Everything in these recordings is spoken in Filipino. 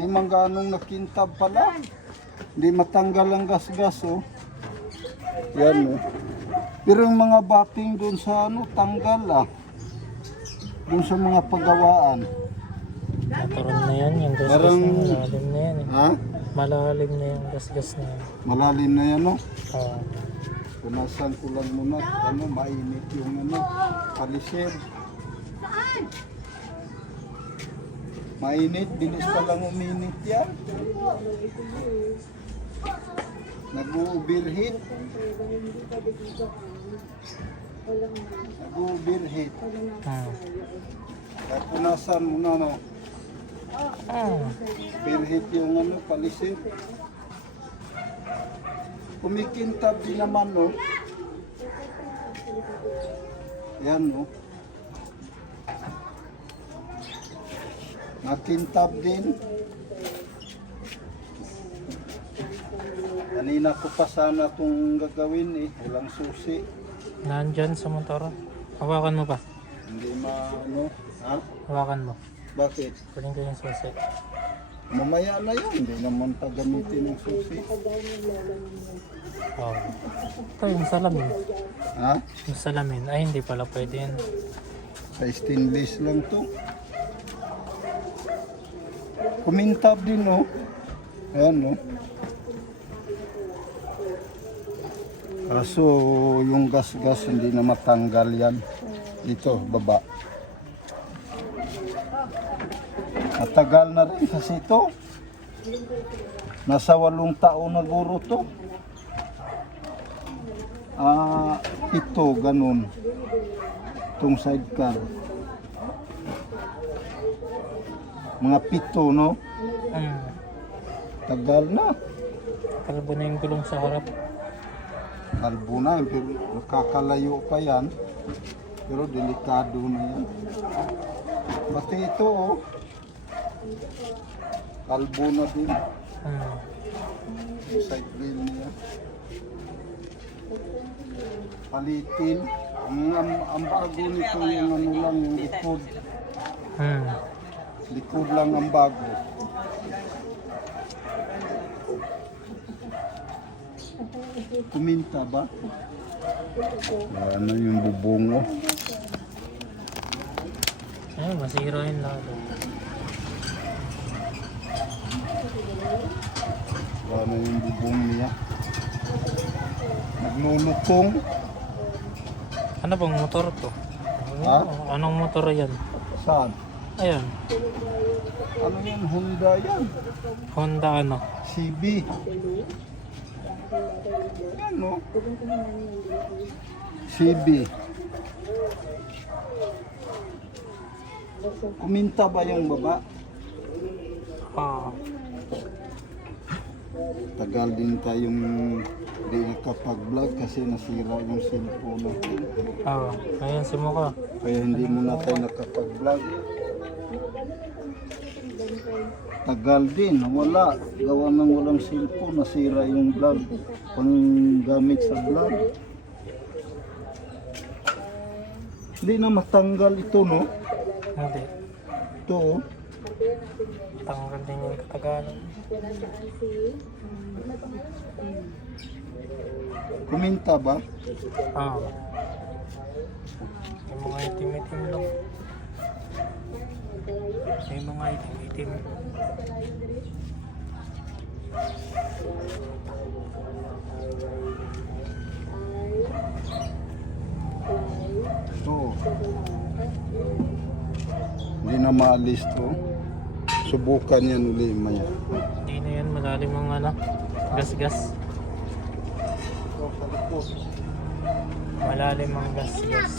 Hindi man ganong nakintab pala. Hindi matanggal ang gas-gas, oh. Yan, oh. Pero yung mga bating doon sa ano, tanggal, ah. Doon sa mga pagawaan. Naturon na yan, yung gas-gas Parang, na malalim na yan. ha? Malalim na yung gas-gas na yan. Malalim na yan, oh. Oo. Punasan ko lang muna. Ano, mainit yung ano, palisir. Mainit, bilis pa lang uminit yan. Nag-overheat. Nag-overheat. Kaya punasan muna, no. Overheat yung ano, palisir. Kumikintab din naman, no. Yan, no. Nakintab din. Kanina ko pa sana itong gagawin, eh. Walang susi. Nandyan sa motor. Hawakan mo pa. Hindi ano. Ha? Hawakan mo. Bakit? Pwedeng ko yung susi. Mamaya na yun. Hindi naman pagamitin ng susi. Oo. Ito yung salamin. Ha? Yung salamin. Ay, hindi pala pwede yan. Sa stainless lang to. Kumintab din, no. Ayan, no. Kaso yung gas-gas hindi na matanggal yan. Dito, baba. Matagal na rin kasi ito. Nasa 8 taon na guro to. 7, ganun. Itong sidecar. Mga 7, no? Tagal na. Kalbo na yung gulong sa harap. Kalbo na, pero nakakalayo pa yan. Pero delikado na yan. Pati ito, oh. Kalbo na din. Yung side wheel niya. Palitin. Ang bago nito yung ano lang, yung likod. Likod lang ang bago. Kuminta ba? Ano yung bubong, oh. Ay, masira yun lalo. Ano yung bubong niya? Naglulutong. Ano bang motor to? Ha? Anong motor yan? Saan? Ayan. Ano yan? Honda yan. Honda ano? CB. Yan, no? CB. Kuminta ba yung baba? Tagal din tayong di nakapag-vlog kasi nasira yung cellphone natin. Ayan si Moka. Kaya hindi muna tayo nakapag-vlog. Tagal din, wala. Gawa ng walang cellphone, nasira yung vlog. Pang gamit sa vlog. Hindi na matanggal ito, no? Hindi. Ito, oh. Tanggal din yung katagalan. Kuminta ba? Yung mga itim-itim lang. Yung mga itim-itim. Ito. Hindi na maalis to. Subukan yan uli maya. Hindi na yan malalim ang ano. Gas-gas. Ito sa likod. Malalim ang gas-gas.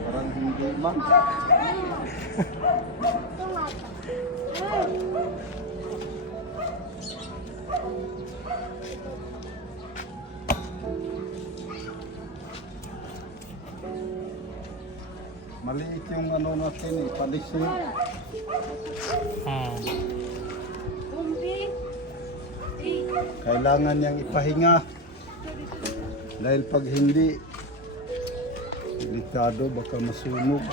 Parang hindi man. Maliit yung ano natin eh, palisin. Hmm. Kailangan niyang ipahinga. Dahil pag hindi, delikado, baka masunog.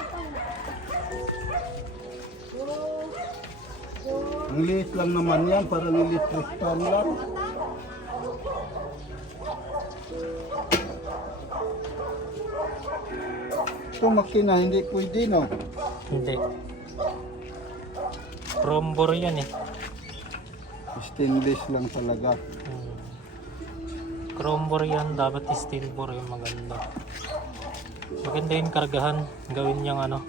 Ang liit lang naman yan, parang electric fan lang. Ito makina, hindi pwede no? Hindi. Prombor yan eh. Stainless lang talaga. Chrome yan, dapat steel bore yung maganda. Maganda yung kargahan. Gawin niyang ano,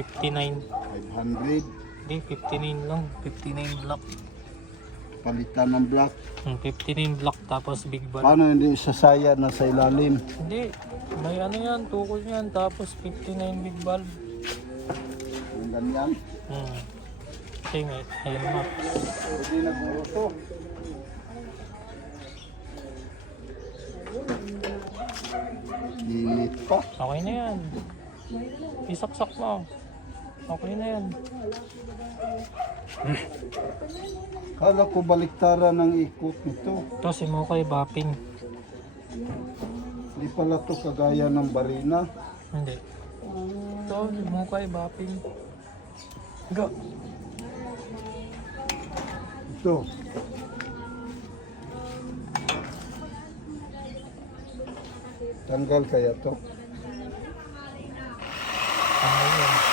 59. 500, Hindi, 59 lang. 59 block. palitan ng black. 59 block tapos big ball. Paano hindi sasaya na sa ilalim? Hindi, may ano yan, tukol yan. Tapos 59 big valve. Yung ganyan. Tingin, ayun map. Pwede na guro to. Init pa. Okay na yan. Isaksak mo. Okay na yan. Kala ko baliktaran ng ikot nito. Ito si Mukay Bapping. Hindi pala to kagaya ng barina. Hindi. Ito si Mukay Bapping. Go. Ito. Tanggal kaya to. Ano yan?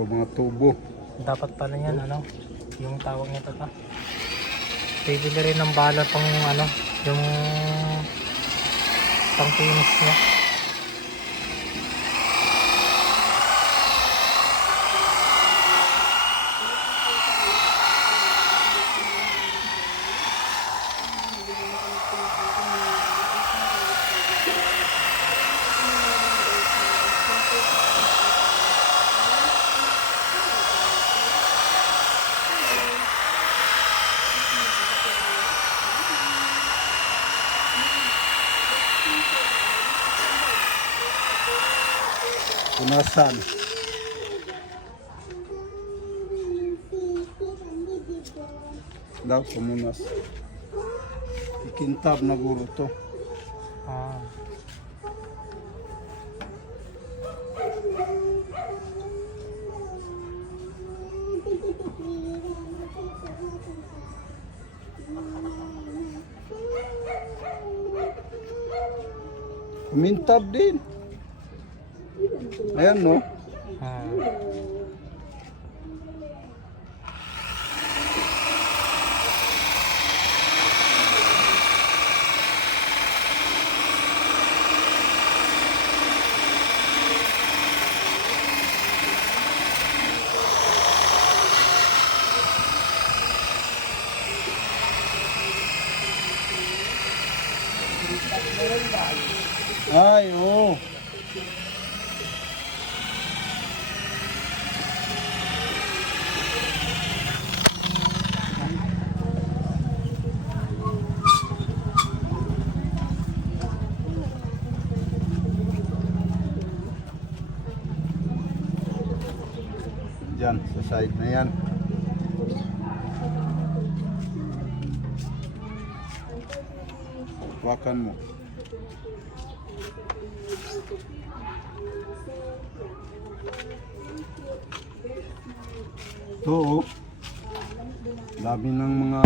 O mga tubo. Dapat pala yan, ano? Yung tawag nito pa. Bibili rin ng bala pang ano, yung pang finish niya. Punasan. Daw pumunas. Ikintab na guro to. Ah. Kumintab din. Ayan no. Ah. Ay, oh. Diyan, sa side na yan. Hawakan mo. Ito, oh. Dami ng mga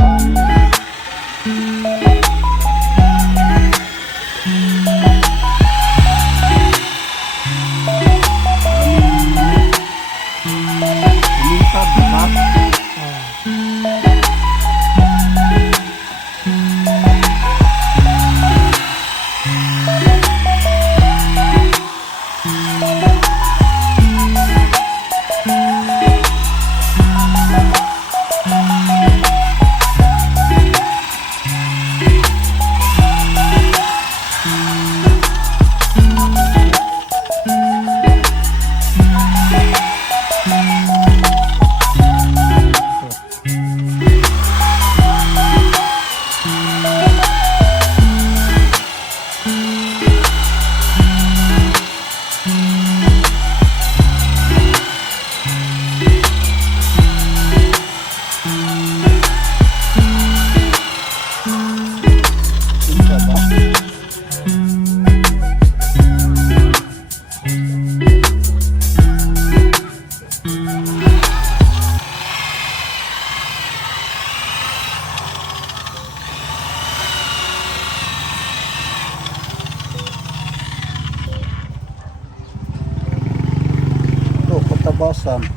2,000.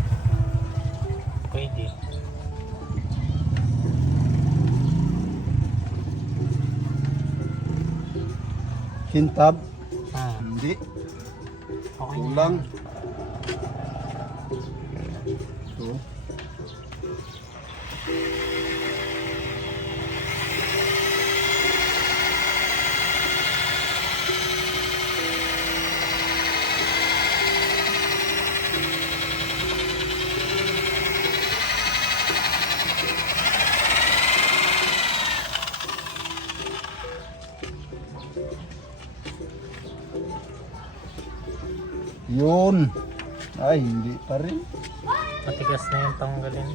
Pwede. Kintab? Hmm. Hindi. Okay na Kulang. yan. Ito. Yun. Ay, hindi pa rin. Matigas na yung tanggalin.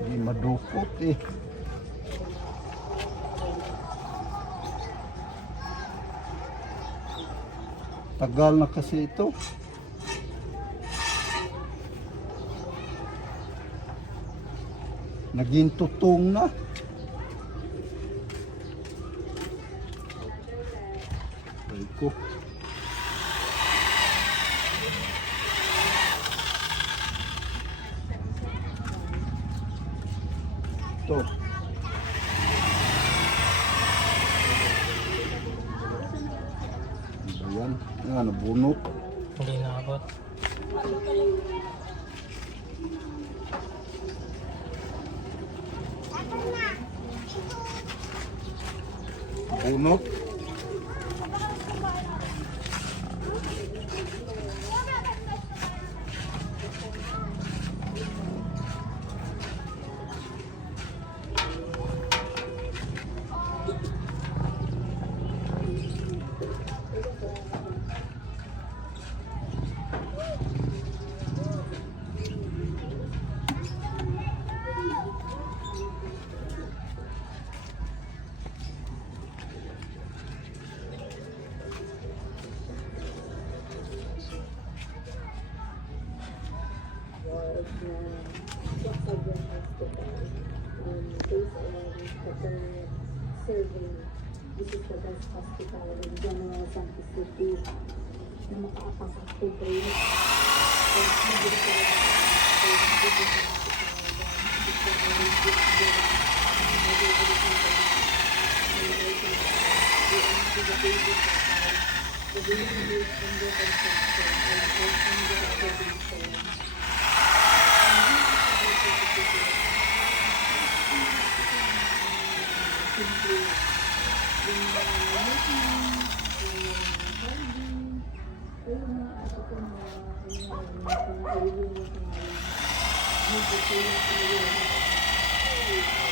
Hindi madukot eh. Tagal na kasi ito. Naging tutong na. Ay ko. Ito. Ayan. Ayan, nabunot. Hindi naabot. Bunot. Serving. This is the best hospital in General Santos City na makaapang October. Thank you.